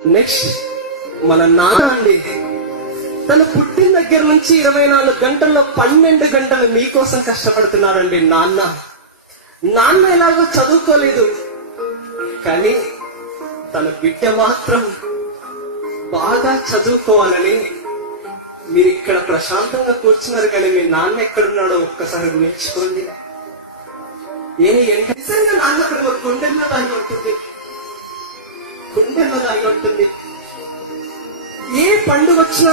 Next మన నాన్న అండి, తను పుట్టిన దగ్గర నుంచి 24 గంటల్లో 12 గంటలు మీకోసం కష్టపడుతున్నారండి. నాన్న ఎలాగో చదువుకోలేదు, కానీ తన బిడ్డ మాత్రం బాగా చదువుకోవాలని మీరు ఇక్కడ ప్రశాంతంగా కూర్చున్నారు. కానీ మీ నాన్న ఎక్కడున్నాడో ఒక్కసారి నేర్చుకోండి. నిజంగా నాన్న గుండెల్లో దాగి ఉంటుంది. ఏ పండుగ వచ్చినా,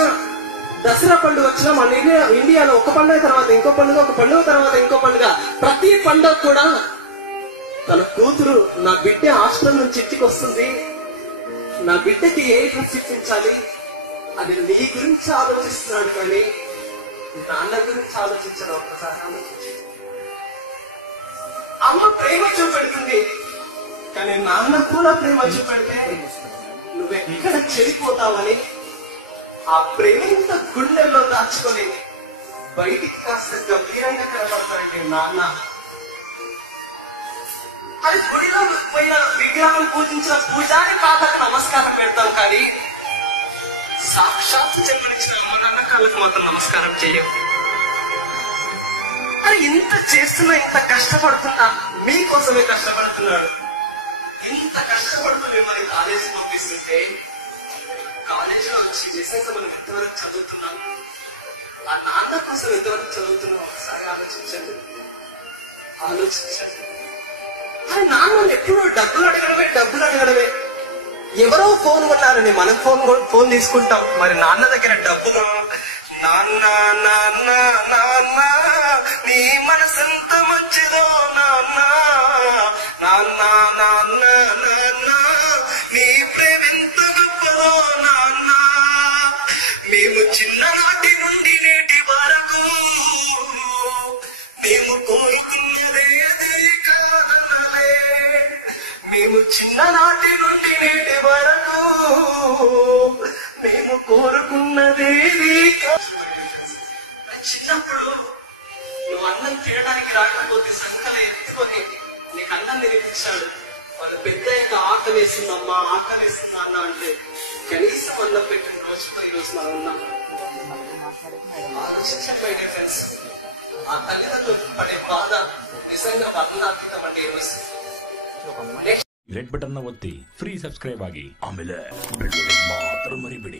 దసరా పండుగ వచ్చినా మన ఇండియాలో ఒక పండుగ తర్వాత ఇంకో పండుగ, ఒక పండుగ తర్వాత ఇంకో పండుగ, ప్రతి పండుగ కూడా తన కూతురు నా బిడ్డ హాస్టల్ నుంచి ఇంటికి వస్తుంది, నా బిడ్డకి ఏ డ్రెస్ ఇప్పించాలి అది నీ గురించి ఆలోచిస్తున్నాడు, కానీ నాన్న గురించి ఆలోచించడం ఒక్కసారి ఆలోచించి. అమ్మ ప్రేమ చూపెడుతుంది, కానీ నాన్న కూడా ప్రేమ చూపెడితే నువ్వెక్కడ చెడిపోతావని ఆ ప్రేమ ఇంత గుండెల్లో దాచుకొని బయటికి కాస్త గంభీరంగా కనబడతాడండి నాన్న. అది గుడిలో పోయిన విగ్రహం పూజించిన పూజారి పాతకు నమస్కారం పెడతాం, కానీ సాక్షాత్ జన్మనిచ్చిన అమ్మ నాన్న కాళ్ళకు మాత్రం నమస్కారం చేయవు. అది ఇంత చేస్తున్నా, ఇంత కష్టపడుతున్నా, మీకోసమే కష్టపడుతున్నాడు. ఇంత కష్టపడుతూ మిమ్మల్ని కాలేజీ పంపిస్తుంటే కాలేజీలో వచ్చి నిజంగా మనం ఎంతవరకు చదువుతున్నాం, ఆ నాన్న కోసం ఎంతవరకు చదువుతున్నాం ఒకసారి ఆలోచించండి. అది నాన్న ఎప్పుడూ డబ్బులు అడగడమే. ఎవరో ఫోన్ కొన్నారని మనం ఫోన్ తీసుకుంటాం, మరి నాన్న దగ్గర డబ్బులు. నాన్న నాన్న నాన్న నీ మనసెంత మంచిదో నాన్న, నాన్న నాన్న నాన్న నీ ప్రేమెంత గొప్పదో నాన్న. మేము చిన్ననాటి నుండి నేటి వరకు మేము కోరుకున్నదే కాదనలే. మేము చిన్ననాటి నుండి నేటి వరకు మేము కోరుకున్నదేది. చిన్నప్పుడు నువ్వు అన్నం తినడానికి రాకపోతే సంకలు ఎత్తుకొని నీకు అన్నం తినిపించాడు. వాళ్ళ పెద్ద ఆకలేసిందమ్మా, ఆకలేసిందా అన్న అంటే కనీసం అన్నం పెట్టిన రోజులో ఈరోజు మనం ఉన్నాం. ఆలోచించండి ఫ్రెండ్స్, ఆ తల్లిదండ్రులు పడే బాధ నిజంగా వర్ణనాతీతం అంటే ఈరోజు. ರೆಡ್ ಬಟನ್ ಒತ್ತಿ ಫ್ರೀ ಸಬ್ಸ್ಕ್ರೈಬ್ ಆಗಿ, ಆಮೇಲೆ ಮಾತ್ರ ಮರಿಬೇಡಿ.